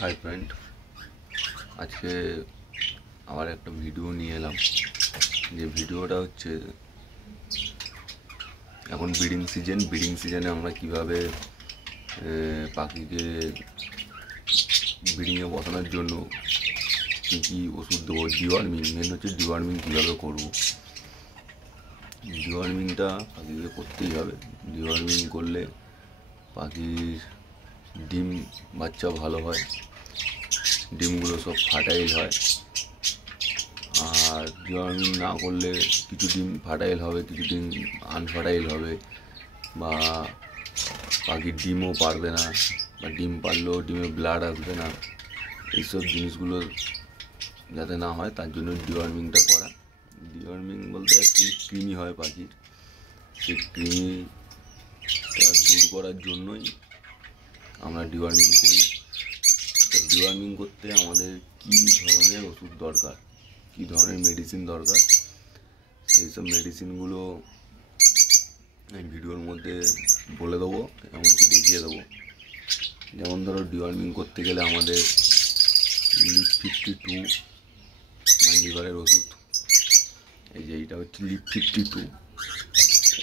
Hi friend, আজকে আবার একটা ভিডিও নিয়ে এলাম। যে ভিডিওটা হচ্ছে এখন ব্রিডিং সিজনে আমরা কিভাবে পাখিকে ব্রিডিংয়ে বসানোর জন্য কী কী ওষুধ দেবো, ডিওয়ার্মিং মেন হচ্ছে ডিওয়ার্মিং কীভাবে করবো। ডিওয়ার্মিংটা পাখিকে করতেই হবে। ডিওয়ার্মিং করলে পাখির ডিম বাচ্চা ভালো হয়, ডিমগুলো সব ফার্টাইল হয়। আর ডিওয়ার্মিং না করলে কিছু ডিম ফার্টাইল হবে, কিছু ডিম আনফার্টাইল হবে, বা পাখির ডিমও পারবে না, বা ডিম পারলেও ডিমে ব্লাড আসবে না। এইসব জিনিসগুলো যাতে না হয় তার জন্য ডিওয়ার্মিংটা করা। ডিওয়ার্মিং বলতে অ্যাকচুয়ালি কৃমি হয় পাখির, সেই কৃমিটা দূর করার জন্যই আমরা ডিওয়ার্মিং করি। ডিওয়ার্মিং করতে আমাদের কী ধরনের ওষুধ দরকার, কী ধরনের মেডিসিন দরকার, সেই সব মেডিসিনগুলো আমি ভিডিওর মধ্যে বলে দেবো, এমনকি দেখিয়ে দেবো। যেমন ধরো, ডিওয়ার্মিং করতে গেলে আমাদের লিপ 52 লিভারের ওষুধ। এই যে এইটা হচ্ছে লিপ 52,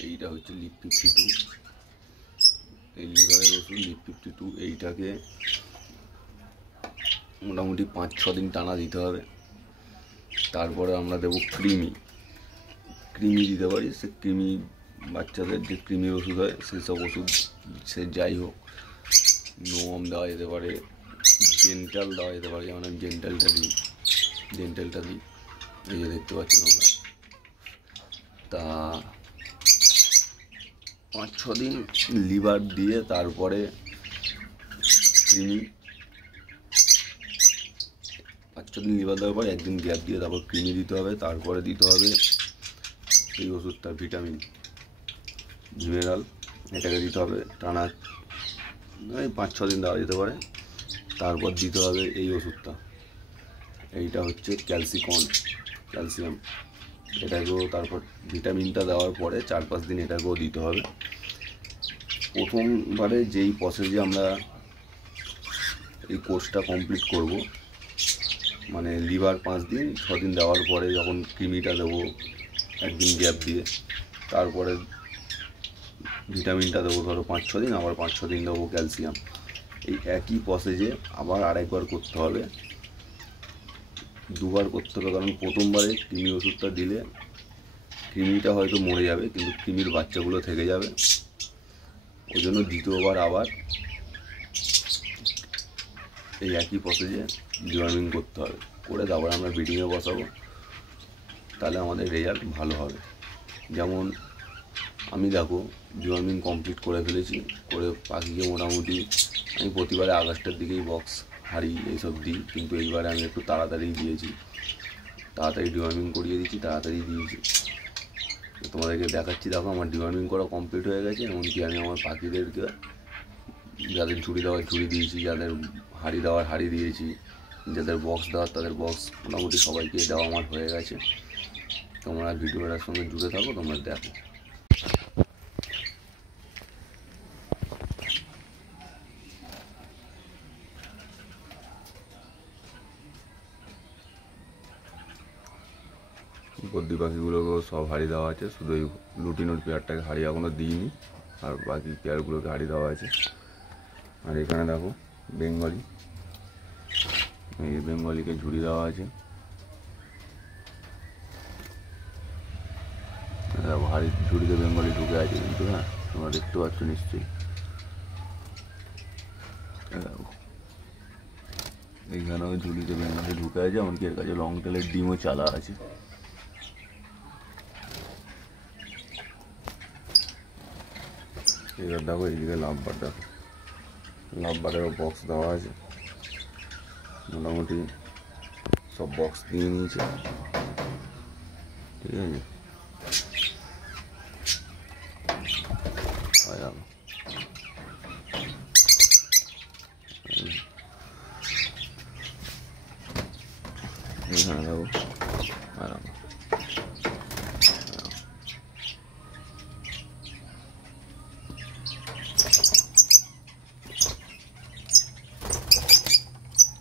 এইটা হচ্ছে লিপ 52, এই লিভারের ওষুধ লিপ 52। এইটাকে মোটামুটি 5-6 দিন টানা দিতে হবে। তারপরে আমরা দেবো কৃমি দিতে পারি। সে কৃমি বাচ্চাদের যে কৃমির ওষুধ হয় সেই সব ওষুধ, সে যাই হোক, নোম দেওয়া যেতে পারে, জেন্টাল দেওয়া যেতে পারে। যেমন আমি জেন্টালটা দিই, এই যে দেখতে পাচ্ছ তোমরা। তা 5-6 দিন লিভার দিয়ে তারপরে কৃমি, 5-6 দিন লিভার দেওয়ার পর একদিন গ্যাপ দিয়ে তারপর কৃমি দিতে হবে। তারপরে দিতে হবে এই ওষুধটা, ভিটামিন মিনারেল, এটাকে দিতে হবে টানা 5-6 দিন দেওয়া যেতে পারে। তারপর দিতে হবে এই ওষুধটা, এইটা হচ্ছে ক্যালসিয়াম, এটাকেও তারপর ভিটামিনটা দেওয়ার পরে 4-5 দিন এটাকেও দিতে হবে। প্রথমবারে যেই প্রসেসে আমরা এই কোর্সটা কমপ্লিট করব, মানে লিভার 5 দিন 6 দিন দেওয়ার পরে যখন কৃমিটা দেবো একদিন গ্যাপ দিয়ে, তারপরে ভিটামিনটা দেবো ধরো 5-6 দিন, আবার 5-6 দিন দেবো ক্যালসিয়াম। এই একই প্রসেসে আবার আরেকবার করতে হবে, দুবার করতে হবে। কারণ প্রথমবারে কৃমি ওষুধটা দিলে কৃমিটা হয়তো মরে যাবে, কিন্তু কৃমির বাচ্চাগুলো থেকে যাবে। ওই জন্য দ্বিতীয়বার আবার এই একই প্রসেসে ডিওয়ার্মিং করতে হবে, করে তারপরে আমরা ব্রিডিংয়ে বসাবো। তাহলে আমাদের রেজাল্ট ভালো হবে। যেমন আমি দেখো ডিওয়ার্মিং কমপ্লিট করে ফেলেছি, করে পাখিকে মোটামুটি আমি প্রতিবারে আগস্টের দিকেই বক্স, হাঁড়ি এইসব দিই, কিন্তু এইবারে আমি একটু তাড়াতাড়ি দিয়েছি, তাড়াতাড়ি ডিওয়ার্মিং করিয়ে দিয়েছি, তাড়াতাড়ি দিয়েছি। তোমাদেরকে দেখাচ্ছি, দেখো আমার ডিওয়ার্মিং করা কমপ্লিট হয়ে গেছে। এমনকি আমি আমার পাখিদেরকে যাদের ঝুড়ি দেওয়ার ঝুড়ি দিয়েছি, যাদের হাঁড়ি দেওয়ার হাঁড়ি দিয়েছি, যাদের বক্স দেওয়ার তাদের বক্স, মোটামুটি সবাইকে দেওয়া আমার হয়ে গেছে। তোমরা ভিডিওটার সঙ্গে জুড়ে থাকো, তোমরা দেখো। বদ্রি পাখিগুলোকেও সব হাঁড়ি দেওয়া আছে, শুধু এই লুটিনোর পেয়ারটাকে হাঁড়ি এখনও দিইনি, আর বাকি পেয়ারগুলোকে হাঁড়ি দেওয়া আছে। আর এখানে দেখো বেঙ্গলি, এই বেঙ্গলিকে ঝুড়ি দেওয়া আছে। দেখো হাঁড়ি ঝুড়িতে বেঙ্গলি ঢুকে আছে, কিন্তু হ্যাঁ তোমরা দেখতে পাচ্ছ নিশ্চয়ই। দেখো এইখানেও ঝুড়িতে বেঙ্গলি ঢুকে আছে, এমনকি এর কাছে লং টেলের ডিমও চালা আছে। এবার দেখো এইদিকে লাভবার, দেখো লাভবারেরও বক্স দেওয়া আছে, মোটামুটি সব বক্স দিয়ে নিয়েছে, ঠিক আছে। এখানে দেখো আরাম,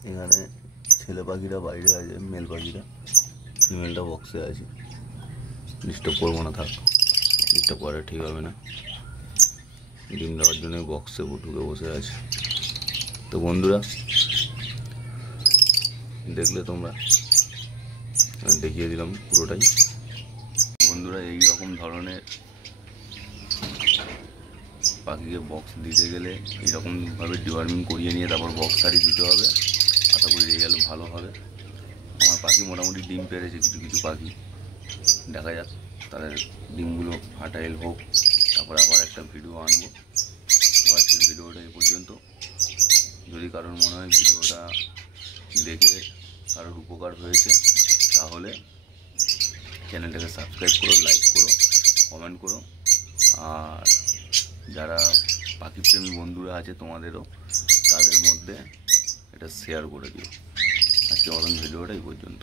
এখানে ছেলে পাখিরা বাইরে আছে, মেল পাখিরা, ফিমেলটা বক্সে আছে। ডিস্টার্ব করবো না, থাক, ডিস্টার্ব করা ঠিক হবে না। ডিম দেওয়ার জন্য বক্সে ঢুকে বসে আছে। তো বন্ধুরা দেখলে তোমরা, দেখিয়ে দিলাম পুরোটাই। বন্ধুরা এই রকম ধরনের পাখিকে বক্স দিতে গেলে এইরকমভাবে ডিওয়ার্মিং করিয়ে নিয়ে তারপর বক্স সারি দিতে হবে। আশা করি রেজাল্ট ভালো হবে। আমার পাখি মোটামুটি ডিম পেরেছে, কিছু কিছু পাখি, দেখা যাক তাদের ডিমগুলো ফার্টাইল হোক, তারপর আবার একটা ভিডিও আনবো। তো আজকের ভিডিওটা এই পর্যন্ত। যদি কারোর মনে হয় ভিডিওটা দেখে কারোর উপকার হয়েছে তাহলে চ্যানেলটাকে সাবস্ক্রাইব করো, লাইক করো, কমেন্ট করো। আর যারা পাখিপ্রেমী বন্ধুরা আছে তোমাদেরও, তাদের মধ্যে এটা শেয়ার করে দিও। আজকে মতন ভিডিওটা এই পর্যন্ত।